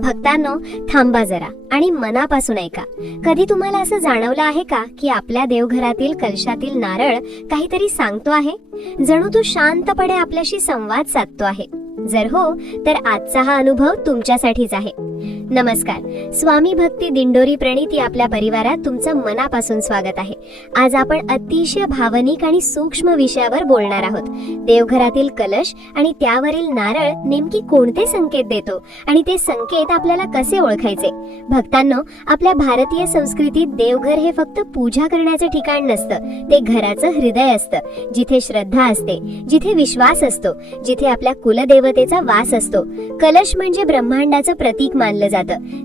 भक्तांनो, थांबा जरा आणि मनापासून ऐका. कधी तुम्हाला असं जाणवलं आहे का की आपल्या देवघरातील कलशातील नारळ काहीतरी सांगतो आहे? जणू तो शांतपणे आपल्याशी संवाद साधतो आहे. जर हो, तर आजचा हा अनुभव तुमच्यासाठीच आहे. नमस्कार, स्वामी भक्ती दिंडोरी प्रणिती आपल्या परिवारात तुमचं मनापासून स्वागत आहे. आज आपण अतिशय भावनिक आणि सूक्ष्म विषयावर बोलणार आहोत. देवघरातील कलश आणि त्यावरील नारळ नेमकी कोणते संकेत देतो आणि ते संकेत आपल्याला कसे ओळखायचे? भक्तांनो, आपल्या भारतीय संस्कृतीत देवघर हे फक्त पूजा करण्याचे ठिकाण नसतं, ते घराचं हृदय असतं, जिथे श्रद्धा असते, जिथे विश्वास असतो, जिथे आपल्या कुलदेवतेचा वास असतो. कलश म्हणजे ब्रह्मांडाचं प्रतीक मानलं जातं.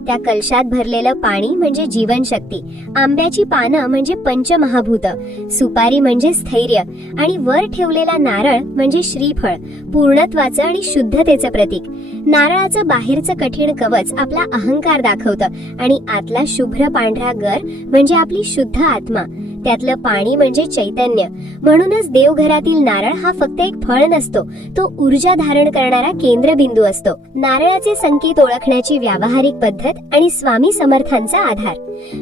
त्या कलशात भरलेलं पाणी म्हणजे जीवनशक्ती, आंब्याची पानं म्हणजे पंचमहाभूत, सुपारी म्हणजे स्थैर्य आणि वर ठेवलेला नारळ म्हणजे श्रीफळ, पूर्णत्वाचं आणि शुद्धतेचं प्रतीक. नारळाचं बाहेरचं कठीण कवच आपला अहंकार दाखवतं आणि आतला शुभ्र पांढरा गर म्हणजे आपली शुद्ध आत्मा. त्यातलं पाणी म्हणजे चैतन्य. म्हणूनच देवघरातील नारळ हा फक्त एक फळ नसतो, तो ऊर्जा धारण करणारा केंद्रबिंदू असतो. नारळाचे संकेत ओळखण्याची व्यावहारिक पद्धत आणि स्वामी समर्थांचा आधार.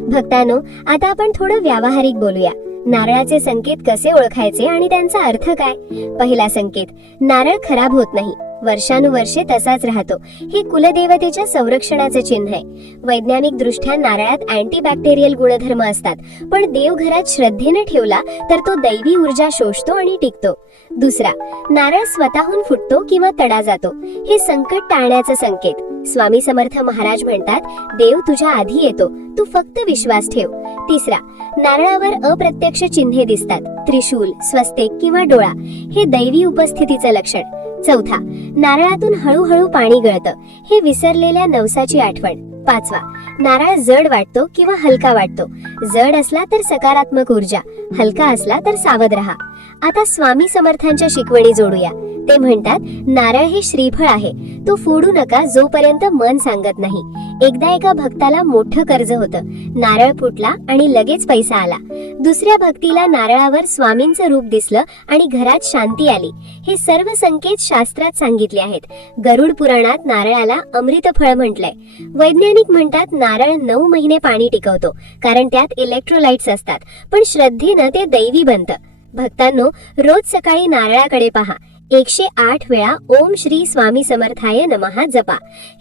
भक्तांनो, आता आपण थोडं व्यावहारिक बोलूया. नारळाचे संकेत कसे ओळखायचे आणि त्यांचा अर्थ काय? पहिला संकेत, नारळ खराब होत नाही, वर्षानुवर्षे तसाच राहतो. हे कुलदेवतेच्या संरक्षणाचे चिन्ह आहे. वैज्ञानिक दृष्ट्या नारळात अँटीबॅक्टेरियल गुणधर्म असतात, पण देवघरात श्रद्धेने ठेवला तर तो दैवी ऊर्जा शोषतो आणि टिकतो. दुसरा, नारळ स्वतःहून फुटतो किंवा तडा जातो. हे संकट टाळण्याचे संकेत. स्वामी समर्थ महाराज म्हणतात, देव तुझ्या आधी येतो, तू फक्त विश्वास ठेव. तिसरा, नारळावर अप्रत्यक्ष चिन्हे दिसतात, त्रिशूल, स्वस्तिक किंवा डोळा. हे दैवी उपस्थितीचं लक्षण. चौथा, नारळातून हळूहळू पाणी गळतं. हे विसरलेल्या नवसाची आठवण. पाचवा, नारळ जड वाटतो किंवा हलका वाटतो. जड असला तर सकारात्मक ऊर्जा, हलका असला तर सावध रहा. आता स्वामी समर्थांच्या शिकवणी जोडूया. ते म्हणतात, नारळ हे श्रीफळ आहे, तो फोडू नका जोपर्यंत मन सांगत नाही. एकदा एका भक्ताला मोठं कर्ज होतं. नारळ फुटला आणि लगेच पैसा आला. दुसऱ्या भक्तीला नारळावर स्वामींचं रूप दिसलं आणि घरात शांती आली. हे सर्व संकेत शास्त्रात सांगितले आहेत. गरुड पुराणात नारळाला अमृत फळ म्हटलंय. वैज्ञानिक म्हणतात, नारळ 9 महिने पाणी टिकवतो, कारण त्यात इलेक्ट्रोलाइट्स असतात, पण श्रद्धेनं ते दैवी बनतं. भक्तांनो, रोज सकाळी नारळाकडे पहा. 108 वेळा ओम श्री स्वामी समर्थाय नमः जपा.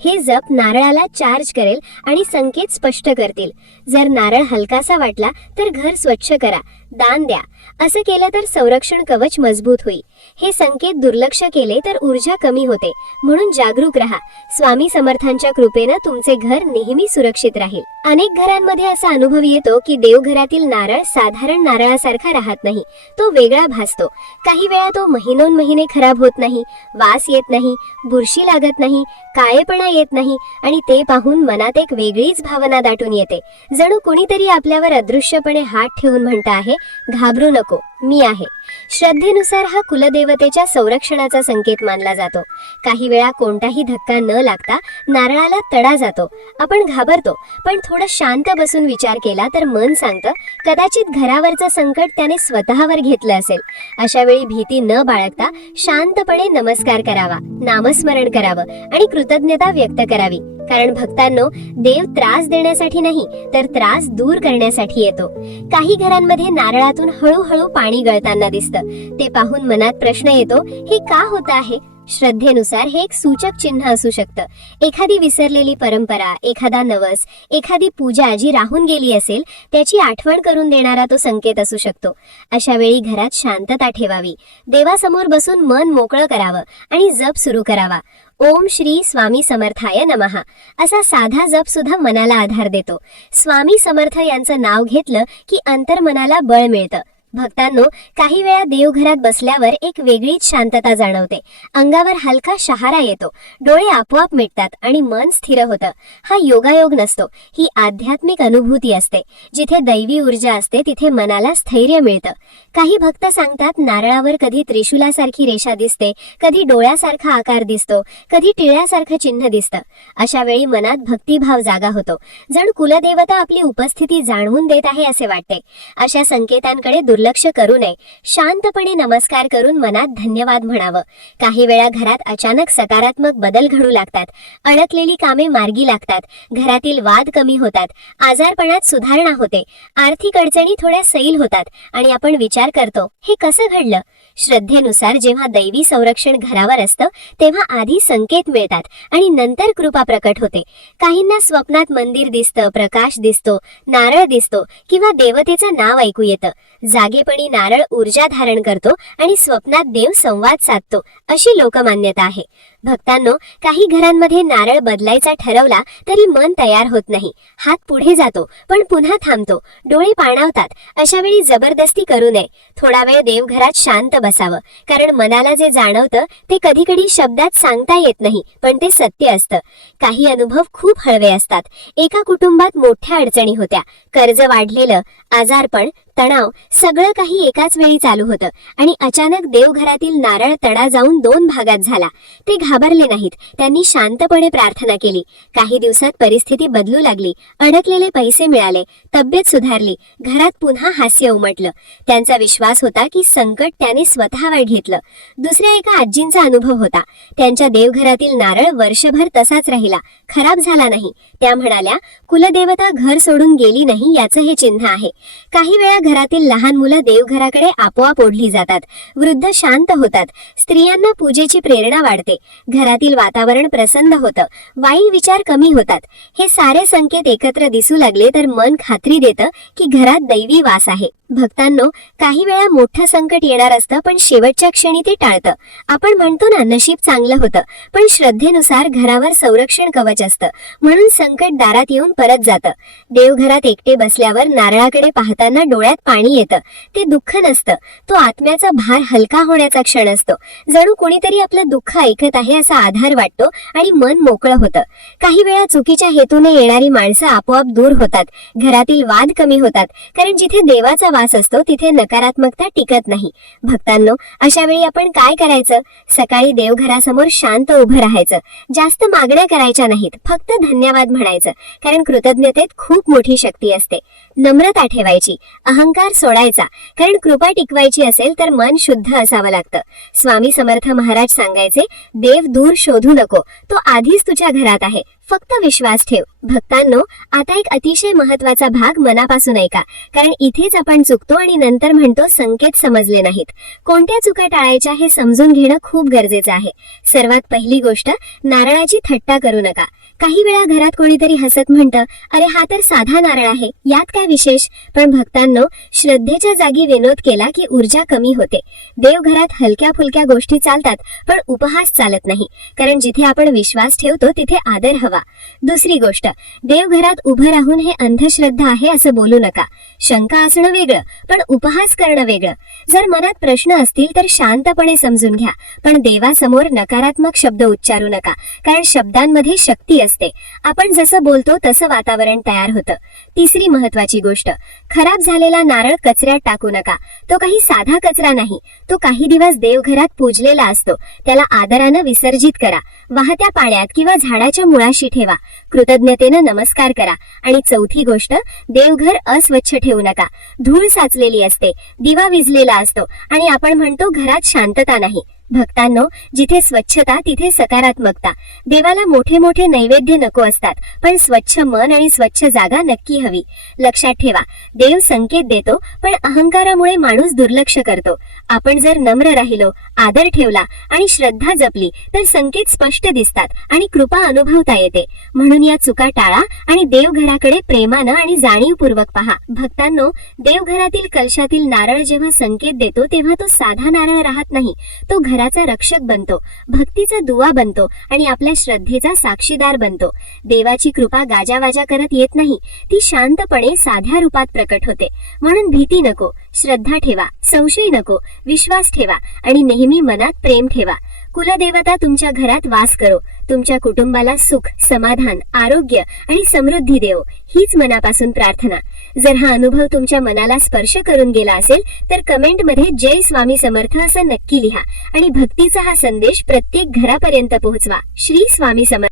हे जप नारळाला चार्ज करेल आणि संकेत स्पष्ट करतील. जर नारळ हलकासा वाटला तर घर स्वच्छ करा, दान द्या. असं केलं तर संरक्षण कवच मजबूत होईल. हे संकेत दुर्लक्ष केले तर ऊर्जा कमी होते, म्हणून जागरूक रहा. स्वामी समर्थांच्या कृपेनं तुमचे घर नेहमी सुरक्षित राहील. अनेक घरांमध्ये असा अनुभव येतो की देवघरातील नारळ साधारण नारळासारखा राहत नाही, तो वेगळा भासतो. काही वेळा तो महिनोन महिने खराब होत नाही, वास येत नाही, बुरशी लागत नाही, काळेपणा येत नाही आणि ते पाहून मनात एक वेगळीच भावना दाटून येते. जणू कोणीतरी आपल्यावर अदृश्यपणे हात ठेवून म्हणत आहे, घाबरू नको, मी आहे. श्रद्धेनुसार हा कुलदेवतेच्या संरक्षणाचा संकेत मानला जातो. काही वेळा कोणताही धक्का न लागता नारळाला तडा जातो. आपण घाबरतो, पण थोडं शांत बसून विचार केला तर मन सांगतं, कदाचित घरावरचं संकट त्याने स्वतःवर घेतलं असेल. अशा वेळी भीती न बाळगता शांतपणे नमस्कार करावा, नामस्मरण करावं आणि कृतज्ञता व्यक्त करावी. कारण भक्तांनो, देव त्रास देण्यासाठी नाही तर त्रास दूर करण्यासाठी येतो. काही घरांमध्ये नारळातून हळूहळू पाणी गळताना दिसतं. ते पाहून मनात प्रश्न येतो, हे का होत आहे? श्रद्धेनुसार हे एक सूचक चिन्ह असू शकतं. एखादी विसरलेली परंपरा, एखादा नवस, एखादी पूजा जी राहून गेली असेल त्याची आठवण करून देणारा तो संकेत असू शकतो. अशा वेळी घरात शांतता ठेवावी, देवासमोर बसून मन मोकळं करावं आणि जप सुरू करावा. ओम श्री स्वामी समर्थाय नमः असा साधा जप सुद्धा मनाला आधार देतो. स्वामी समर्थ यांचं नाव घेतलं की अंतर्मनाला बळ मिळतं. भक्तांनो, काही वेळा देवघरात बसल्यावर एक वेगळीच शांतता जाणवते. अंगावर हलका शहारा येतो, डोळे आपोआप मिटतात आणि मन स्थिर होतं. हा योगायोग नसतो, ही आध्यात्मिक अनुभूती असते. जिथे दैवी ऊर्जा असते तिथे मनाला स्थैर्य मिळतं. काही भक्त सांगतात, नारळावर कधी त्रिशूलासारखी रेषा दिसते, कधी डोळ्यासारखा आकार दिसतो, कधी टिळ्यासारखं चिन्ह दिसतं. अशा वेळी मनात भक्तिभाव जागा होतो. जण कुलदेवता आपली उपस्थिती जाणवून देत आहे असे वाटते. अशा संकेतांकडे दुर्लक्ष करू नये. शांतपणे नमस्कार करून मनात धन्यवाद म्हणावं. काही वेळा घरात अचानक सकारात्मक बदल घडू लागतात. अडकलेली कामे मार्गी लागतात. घरातील वाद कमी होतात. आजारपणात सुधारणा होते. आर्थिक अडचणी थोड्या सैल होतात आणि आपण विचार करतो, हे कसं घडलं? श्रद्धेनुसार जेव्हा दैवी संरक्षण घरावर असतं तेव्हा आधी संकेत मिळतात आणि नंतर कृपा प्रकट होते. काहींना स्वप्नात मंदिर दिसतं, प्रकाश दिसतो, नारळ दिसतो किंवा देवतेचं नाव ऐकू येतं. जागेपणी नारळ ऊर्जा धारण करतो आणि स्वप्नात देव संवाद साधतो, अशी लोकमान्यता आहे. भक्तांनो, काही घरांमध्ये नारळ बदलायचा ठरवला तरी मन तयार होत नाही. हात पुढे जातो पण पुन्हा थांबतो. डोळे पाणावतात. अशा वेळी जबरदस्ती करू नये. थोडा वेळ देवघरात शांत बसावं, कारण मनाला जे जाणवतं ते कधी कधी शब्दात सांगता येत नाही, पण ते सत्य असतं. काही अनुभव खूप हळवे असतात. एका कुटुंबात मोठ्या अडचणी होत्या. कर्ज वाढलेलं, आजारपण, तणाव, सगळं काही एकाच वेळी चालू होतं आणि अचानक देवघरातील नारळ तडा जाऊन 2 भागात झाला. ते घाबरले नाहीत. त्यांनी शांतपणे प्रार्थना केली. काही दिवसात परिस्थिती बदलू लागली. अडकलेले पैसे मिळाले, तब्येत सुधारली, घरात पुन्हा हास्य उमटलं. त्यांचा विश्वास होता की संकट त्याने स्वतःवर घेतलं. दुसऱ्या एका आजींचा अनुभव होता. त्यांच्या देवघरातील नारळ वर्षभर तसाच राहिला, खराब झाला नाही. त्या म्हणाल्या, कुलदेवता घर सोडून गेली नाही याचं हे चिन्ह आहे. काही वेळा घरातील लहान मुलं देवघराकडे आपोआप ओढली जातात. वृद्ध शांत होतात. स्त्रियांना पूजेची प्रेरणा वाढते. घरातील वातावरण प्रसन्न होतं. वाईट विचार कमी होतात. हे सारे संकेत एकत्र दिसू लागले तर मन खात्री देतं की घरात दैवी वास आहे. भक्तांनो, काही वेळा मोठं संकट येणार असतं पण शेवटच्या क्षणी ते टाळतं. आपण म्हणतो ना, नशीब चांगलं होतं, पण श्रद्धेनुसार घरावर संरक्षण कवच असतं, म्हणून संकट दारात येऊन परत जातं. देवघरात एकटे बसल्यावर नारळाकडे पाहताना डोळ्यात पाणी येतं. ते दुःख नसतं, तो आत्म्याचा भार हलका होण्याचा क्षण असतो. जणू कोणीतरी आपलं दुःख ऐकत आहे असा आधार वाटतो आणि मन मोकळं होतं. काही वेळा चुकीच्या हेतूने येणारी माणसं आपोआप दूर होतात. घरातील वाद कमी होतात, कारण जिथे देवाचा वास असतो तिथे नकारात्मकता टिकत नाही. भक्तांनो, अशा वेळी आपण काय करायचं? सकाळी देवघरासमोर शांत उभं राहायचं. जास्त मागण्या करायच्या नाहीत, फक्त धन्यवाद म्हणायचं, कारण कृतज्ञतेत खूप मोठी शक्ती असते. नम्रता ठेवायची, अहंकार सोडायचा, कारण कृपा टिकवायची असेल तर मन शुद्ध असावं लागतं. स्वामी समर्थ महाराज सांगायचे, देव दूर शोधू नको, तो आधीच तुझ्या घरात आहे, फक्त विश्वास ठेव. भक्तांनो, आता एक अतिशय महत्वाचा भाग मनापासून ऐका, कारण इथेच आपण चुकतो आणि नंतर म्हणतो संकेत समजले नाहीत. कोणत्या चुका टाळायच्या हे समजून घेणं खूप गरजेचं आहे. सर्वात पहिली गोष्ट, नारळाची थट्टा करू नका. काही वेळा घरात कोणीतरी हसत म्हणतं, अरे हा तर साधा नारळ आहे, यात काय विशेष? पण भक्तांनो, श्रद्धेच्या जागी विनोद केला की ऊर्जा कमी होते. देवघरात हलक्या फुलक्या गोष्टी चालतात, पण उपहास चालत नाही, कारण जिथे आपण विश्वास ठेवतो तिथे आदर हवा. दुसरी गोष्ट, देवघरात उभं राहून हे अंधश्रद्धा आहे असं बोलू नका. शंका असणं वेगळं, पण उपहास करणं वेगळं. जर मनात प्रश्न असतील तर शांतपणे समजून घ्या, पण देवासमोर नकारात्मक शब्द उच्चारू नका, कारण शब्दांमध्ये शक्ती असते. आपण जसं बोलतो तसं वातावरण तयार होतं. तिसरी महत्वाची गोष्ट, खराब झालेला नारळ कचऱ्यात टाकू नका. तो काही साधा कचरा नाही, तो काही दिवस देवघरात पूजलेला असतो. त्याला आदरानं विसर्जित करा. वाहत्या पाण्यात किंवा झाडाच्या मुळाशी ठेवा. कृतज्ञतेनं नमस्कार करा. आणि चौथी गोष्ट, देवघर अस्वच्छ ठेवू नका. धूळ साचलेली असते, दिवा विझलेला असतो आणि आपण म्हणतो घरात शांतता नाही. भक्तांनो, जिथे स्वच्छता तिथे सकारात्मकता. देवाला मोठे मोठे नैवेद्य नको असतात, पण स्वच्छ मन आणि स्वच्छ जागा नक्की हवी. लक्षात ठेवा, देव संकेत देतो, पण अहंकारामुळे माणूस दुर्लक्ष करतो. आपण जर नम्र राहिलो, आदर ठेवला आणि श्रद्धा जपली तर संकेत स्पष्ट दिसतात आणि कृपा अनुभवता येते. म्हणून या चुका टाळा आणि देवघराकडे प्रेमानं आणि जाणीवपूर्वक पहा. भक्तांनो, देवघरातील कलशातील नारळ जेव्हा संकेत देतो तेव्हा तो साधा नारळ राहत नाही, तो घराचा रक्षक बनतो, भक्तीचा दुवा बनतो आणि आपल्या श्रद्धेचा साक्षीदार बनतो. देवाची कृपा गाजावाजा करत येत नाही, ती शांतपणे साध्या रूपात प्रकट होते. म्हणून भीती नको, श्रद्धा ठेवा, संशय नको, विश्वास ठेवा आणि नेहमी मनात प्रेम ठेवा. कुलदेवता तुमच्या घरात वास करो, तुमच्या कुटुंबाला सुख, समाधान, आरोग्य आणि समृद्धी देव, हीच मनापासून प्रार्थना. जर हा अनुभव तुमच्या मनाला स्पर्श करून गेला असेल तर कमेंटमध्ये जय स्वामी समर्थ असं नक्की लिहा आणि भक्तीचा हा संदेश प्रत्येक घरापर्यंत पोहोचवा. श्री स्वामी समर्थ.